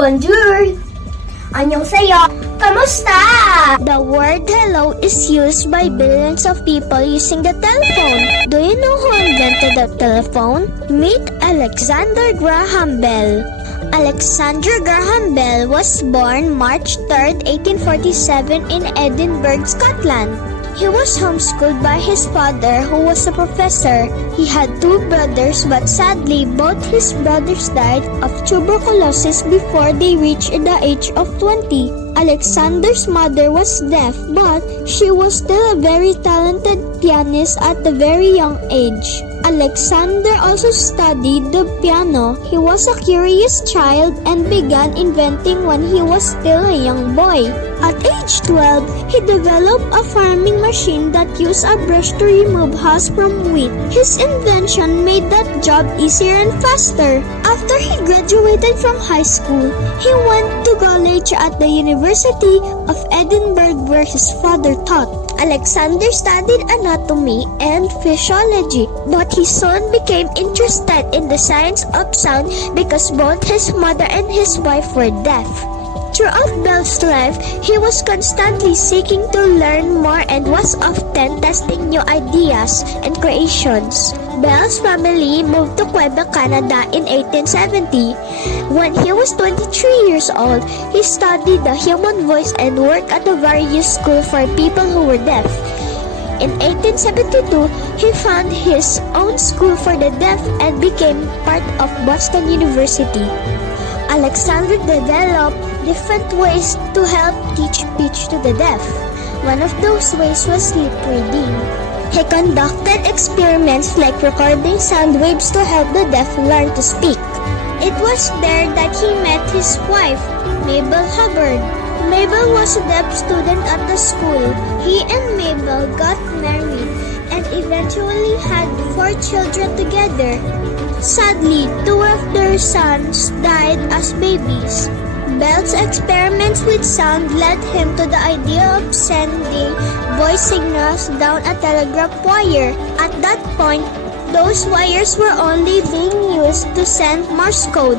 Bonjour! Annyeonghaseyo! Kamusta? The word hello is used by billions of people using the telephone. Do you know who invented the telephone? Meet Alexander Graham Bell. Alexander Graham Bell was born March 3, 1847 in Edinburgh, Scotland. He was homeschooled by his father, who was a professor. He had two brothers, but sadly, both his brothers died of tuberculosis before they reached the age of 20. Alexander's mother was deaf, but she was still a very talented pianist at a very young age. Alexander also studied the piano. He was a curious child and began inventing when he was still a young boy. At age 12, he developed a farming machine that used a brush to remove husk from wheat. His invention made that job easier and faster. After he graduated from high school, he went to college at the University of Edinburgh where his father taught. Alexander studied anatomy and physiology, but he soon became interested in the science of sound because both his mother and his wife were deaf. Throughout Bell's life, he was constantly seeking to learn more and was often testing new ideas and creations. Bell's family moved to Quebec, Canada in 1870. When he was 23 years old, he studied the human voice and worked at a various schools for people who were deaf. In 1872, he founded his own school for the deaf and became part of Boston University. Alexander developed different ways to help teach speech to the deaf. One of those ways was lip reading. He conducted experiments like recording sound waves to help the deaf learn to speak. It was there that he met his wife, Mabel Hubbard. Mabel was a deaf student at the school. He and Mabel got married and eventually had 4 children together. Sadly, 2 of their sons died as babies. Bell's experiments with sound led him to the idea of sending voice signals down a telegraph wire. At that point, those wires were only being used to send Morse code.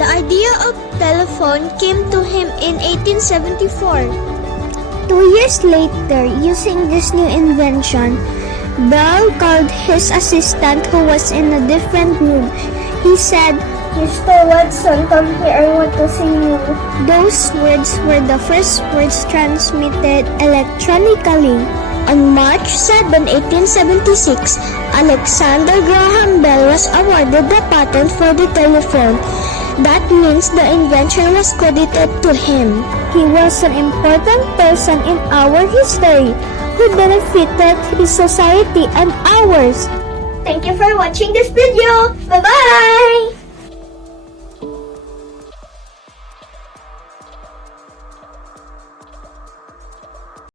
The idea of telephone came to him in 1874. 2 years later, using this new invention, Bell called his assistant who was in a different room. He said, Mr. Watson, come here, I want to see you. those words were the first words transmitted electronically. On March 7, 1876, Alexander Graham Bell was awarded the patent for the telephone. That means the invention was credited to him. He was an important person in our history who benefited his society and ours. Thank you for watching this video. Bye-bye!